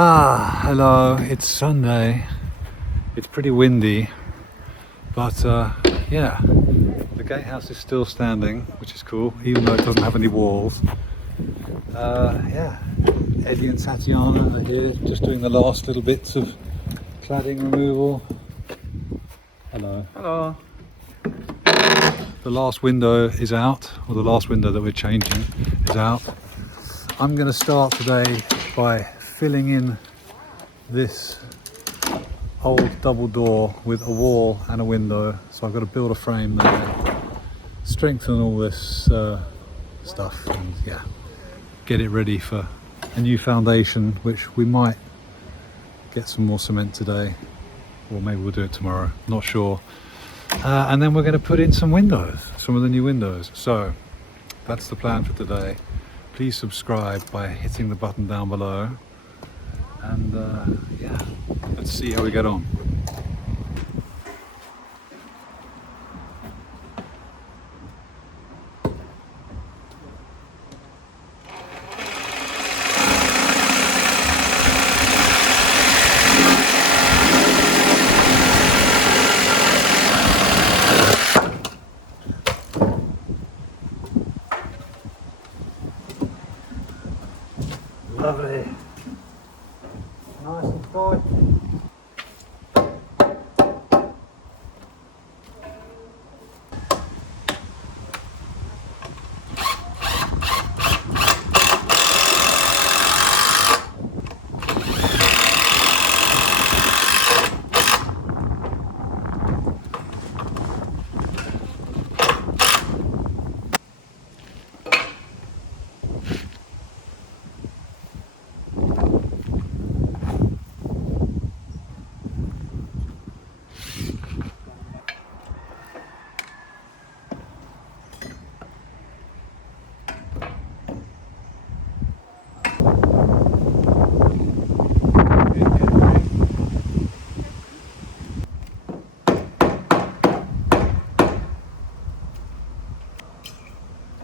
Hello, it's Sunday. It's pretty windy, but yeah, the gatehouse is still standing, which is cool, even though it doesn't have any walls. Yeah, Eddie and Tatiana are here, just doing the last little bits of cladding removal. Hello. Hello. The last window is out, or the last window that we're changing is out. I'm going to start today by filling in this old double door with a wall and a window. So I've got to build a frame there, strengthen all this stuff, and yeah, get it ready for a new foundation, which we might get some more cement today, or maybe we'll do it tomorrow, not sure. And then we're going to put in some windows, some of the new windows. So that's the plan for today. Please subscribe by hitting the button down below, and yeah, let's see how we get on. Lovely. Nice and tight.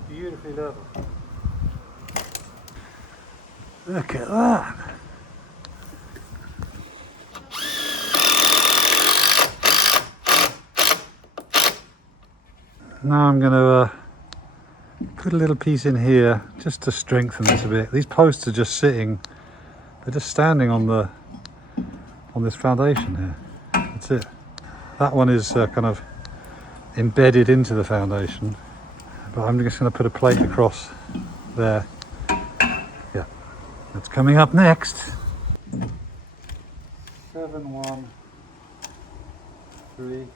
Beautifully level. Look at that. Now I'm going to put a little piece in here just to strengthen this a bit. These posts are just sitting, they're just standing on this foundation here. That's it. That one is kind of embedded into the foundation, but I'm just going to put a plate across there. Yeah, that's coming up next. 7, 1, 3.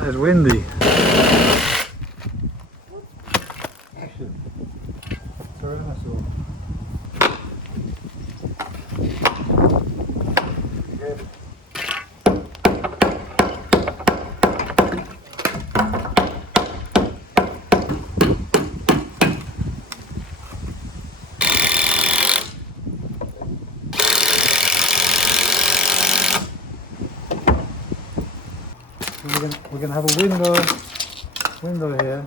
It's windy. Action. Sorry, that's all. Good. We're going to have a window here.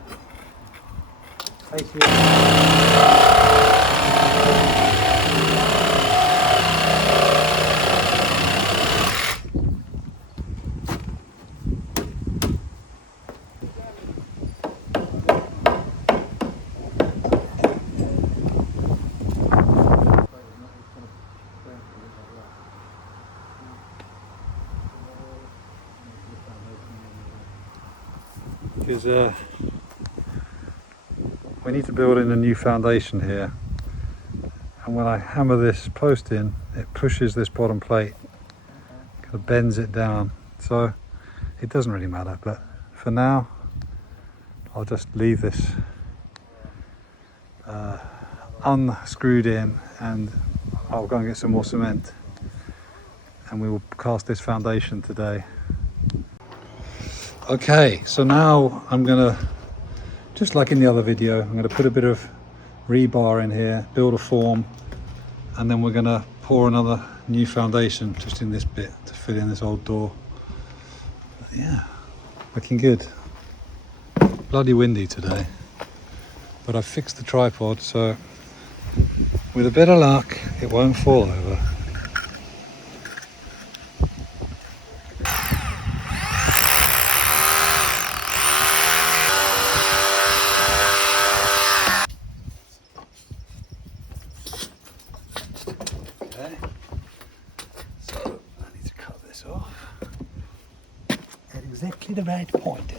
Because we need to build in a new foundation here, and when I hammer this post in, it pushes this bottom plate, kind of bends it down. So it doesn't really matter, but for now I'll just leave this unscrewed in, and I'll go and get some more cement and we will cast this foundation today. Okay, so now I'm gonna, just like in the other video, I'm gonna put a bit of rebar in here, build a form, and then we're gonna pour another new foundation just in this bit to fill in this old door. But yeah, looking good. Bloody windy today, but I've fixed the tripod, so with a bit of luck it won't fall over. Okay, so I need to cut this off at exactly the right point.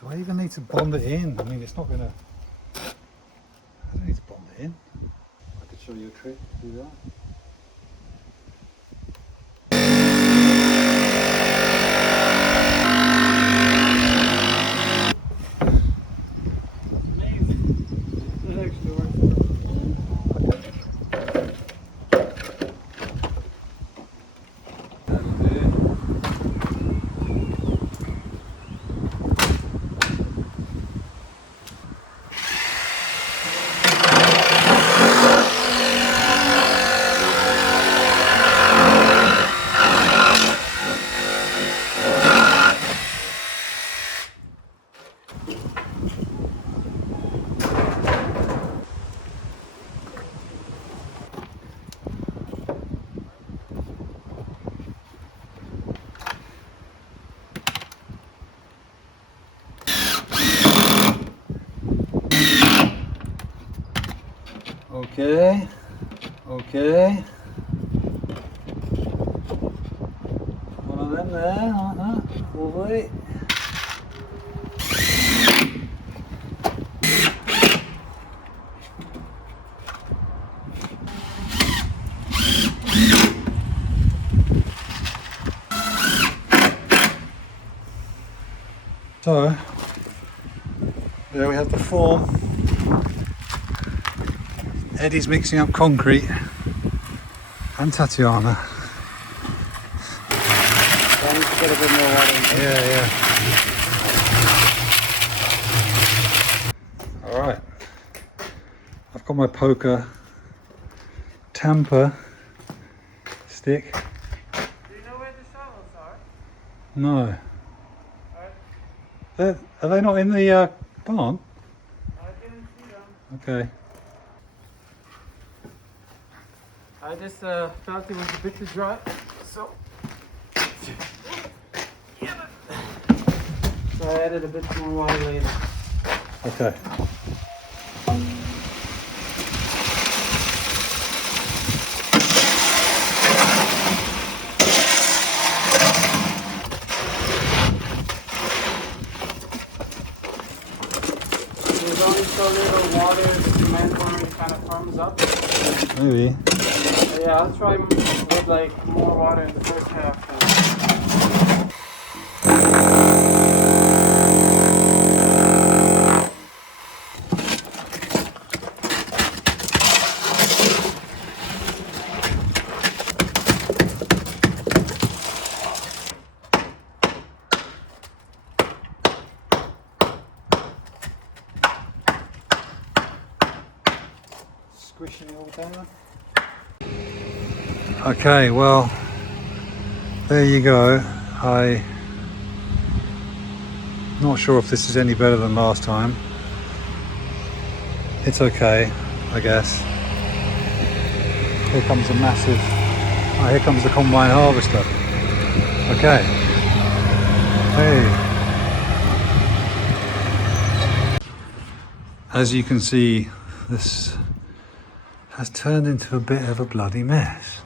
Do I even need to bond it in? I mean, it's not gonna, I don't need to bond it in. I could show you a trick to do that. Okay, okay. One of them there, lovely. So, there we have the form. Eddie's mixing up concrete, and Tatiana. I need to get a bit more water. Yeah. Alright. I've got my poker tamper stick. Do you know where the shovels are? No. Are they not in the barn? I didn't see them. Okay. I just felt it was a bit too dry, so I added a bit more water later. Okay. There's only so little water cement when it kind of firms up. Maybe. Yeah, I'll try with like more water in the first half. Squishing it all down. Okay, well, there you go. I'm not sure if this is any better than last time. It's okay, I guess. Here comes a massive, here comes the combine harvester. Okay. Hey. As you can see, this has turned into a bit of a bloody mess.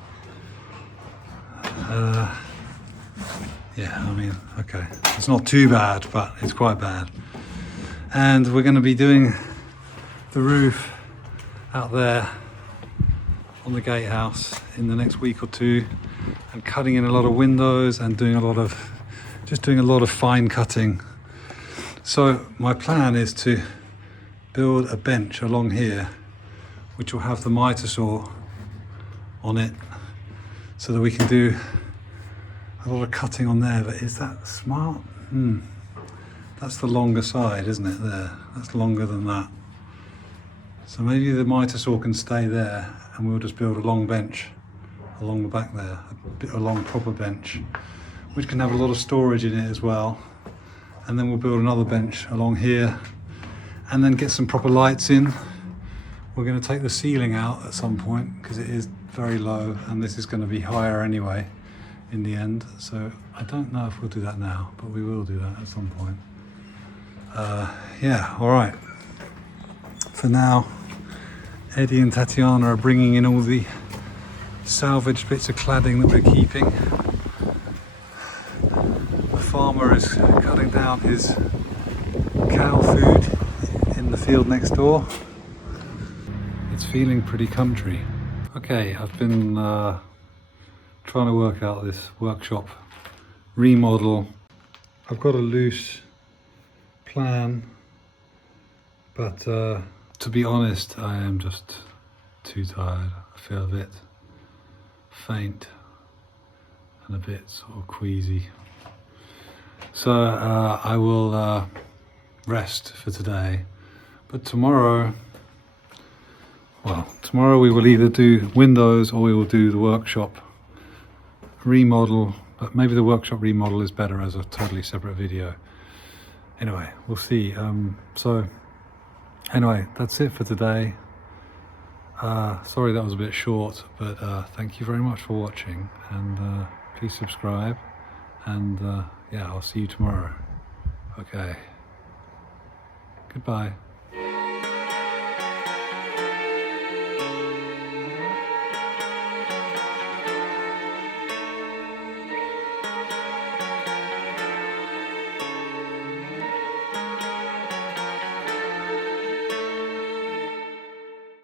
Yeah, I mean, okay, it's not too bad, but it's quite bad. And we're going to be doing the roof out there on the gatehouse in the next week or two, and cutting in a lot of windows and doing a lot of fine cutting. So my plan is to build a bench along here which will have the miter saw on it, so that we can do a lot of cutting on there. But is that smart? That's the longer side, isn't it? There, that's longer than that. So maybe the miter saw can stay there, and we'll just build a long bench along the back there, a long proper bench, which can have a lot of storage in it as well. And then we'll build another bench along here, and then get some proper lights in. We're going to take the ceiling out at some point because it is very low, and this is going to be higher anyway in the end. So I don't know if we'll do that now, but we will do that at some point. Yeah, all right. For now, Eddie and Tatiana are bringing in all the salvaged bits of cladding that we're keeping. The farmer is cutting down his cow food in the field next door. It's feeling pretty country. Okay, I've been trying to work out this workshop remodel. I've got a loose plan, but to be honest, I am just too tired. I feel a bit faint and a bit sort of queasy. So I will rest for today, but tomorrow we will either do windows or we will do the workshop remodel, but maybe the workshop remodel is better as a totally separate video. Anyway, we'll see. So anyway, that's it for today. Sorry that was a bit short, but thank you very much for watching, and please subscribe, and yeah, I'll see you tomorrow. Okay, goodbye.